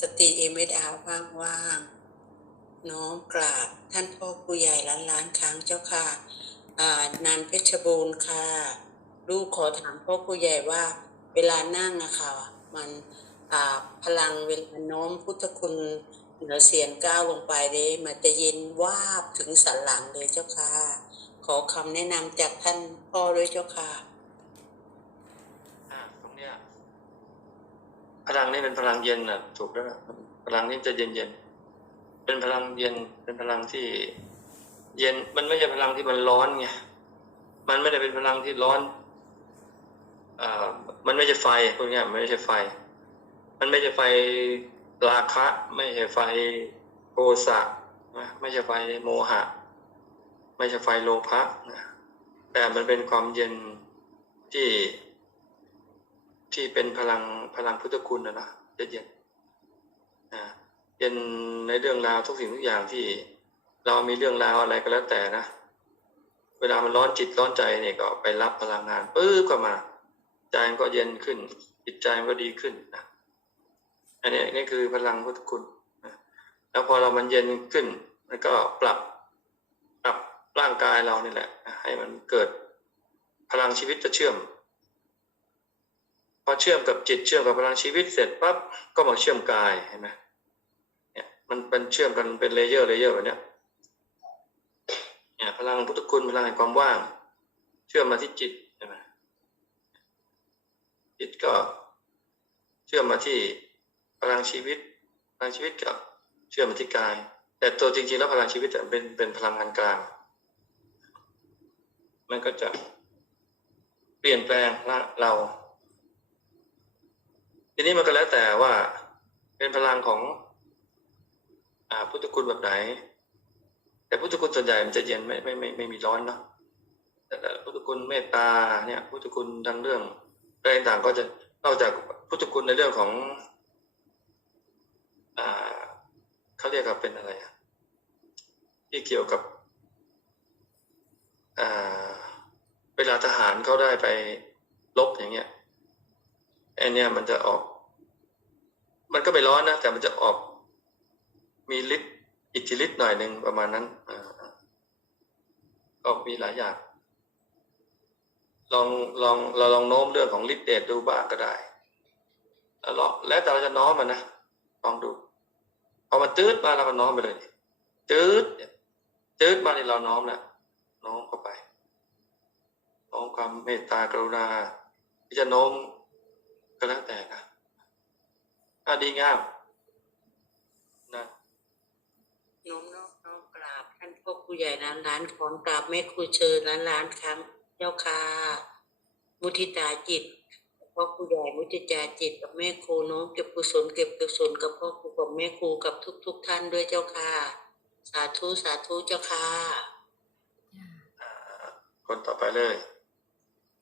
สติเอเมดาว่างๆ น้อมกราบท่านพ่อผู้ใหญ่ล้านล้านครั้งเจ้าค่ะอ่านานเพชรบูรณ์ค่ะ ลูกขอถามพ่อผู้ใหญ่ว่าเวลานั่งอะค่ะมันอ่าพลังเวลาน้มพุทธคุณเหนือเสียงก้าวลงไปเลยมันจะเย็นวาบถึงสันหลังเลยเจ้าค่ะ ขอคำแนะนำจากท่านพ่อด้วยเจ้าค่ะ อ่าตรงเนี้ย พลังนี้เป็นพลังเย็นน่ะถูกแล้วนะพลังนี้จะเย็นเย็นเป็นพลังเย็นเป็นพลังที่เย็นมันไม่ใช่พลังที่มันร้อนไงมันไม่ได้เป็นพลังที่ร้อนอ่ามันไม่ใช่ไฟพวกนี้ยมันไม่ใช่ไฟ มันไม่ใช่ไฟราคะ ไม่ใช่ไฟโทสะนะไม่ใช่ไฟโมหะ ไม่ใช่ไฟโลภะนะแต่มันเป็นความเย็นที่ ที่เป็นพลังพลังพุทธคุณนะนะเย็นเย็นอ่าเย็นในเรื่องราวทุกสิ่งทุกอย่างที่เรามีเรื่องราวอะไรก็แล้วแต่นะเวลามันร้อนจิตร้อนใจเนี่ยก็ไปรับพลังงานปื้บเข้ามาใจมันก็เย็นขึ้น จิตใจมันก็ดีขึ้นนะอันนี้นี่คือพลังพุทธคุณนะแล้วพอเรามันเย็นขึ้นมันก็ปรับปรับร่างกายเรานี่แหละ ให้มันเกิดพลังชีวิตจะเชื่อม พอเชื่อมกับจิตเชื่อมกับพลังชีวิตเสร็จปั๊บก็มาเชื่อมกายเห็นไหมเนี่ยมันเป็นเชื่อมกันเป็นเลเยอร์เลเยอร์แบบเนี้ยเนี่ยพลังพุทธคุณพลังแห่งความว่าง เชื่อมมาที่จิตใช่ไหมจิตก็เชื่อมมาที่พลังชีวิตพลังชีวิตก็เชื่อมมาที่กาย แต่ตัวจริงๆแล้วพลังชีวิตอะเป็นเป็นพลังงานกลางมันก็จะเปลี่ยนแปลงละเรา ทีนี้มันก็แล้วแต่ว่าเป็นพลังของอ่าพุทธคุณแบบไหน แต่พุทธคุณส่วนใหญ่มันจะเย็นไม่ไม่ไม่ไม่มีร้อนเนาะแต่พุทธคุณเมตตาเนี่ยพุทธคุณทางเรื่องอะไรต่างก็จะนอกจากพุทธคุณในเรื่องของอ่าเขาเรียกว่าเป็นอะไรอะที่เกี่ยวกับอ่าเวลาทหารเขาได้ไปลบอย่างเงี้ย ไอเนี่ยมันจะออก มันก็ไม่ร้อนนะ แต่มันจะออก มีฤทธิ์อิทธิฤทธิ์หน่อยหนึ่งประมาณนั้นอ่าก็มีหลายอย่าง ลองลองเราลองโน้มเรื่องของฤทธิ์เดชดูบ้างก็ได้แล้วแล้วแต่เราจะน้อมมันนะลองดูพอมันตืดมาเราก็น้อมไปเลยตืดตืดมานี่เราน้อมแล้วน้อมเข้าไปน้อมความเมตตากรุณาที่จะโน้ม ก็แล้วแต่นะอะดีงามนะน้อมน้อมน้อมกราบท่านพ่อผู้ใหญ่ล้านล้านๆของกราบแม่ครูเชิญล้านล้านๆครั้งเจ้าค่ะมุทิตาจิตพ่อผู้ใหญ่มุทิตาจิตกับแม่ครูน้อมเก็บกุศลเก็บกุศลกับพ่อครูกับแม่ครูกับทุกทุกๆท่านด้วยเจ้าค่ะ สาธุสาธุเจ้าค่ะอ่าคนต่อไปเลย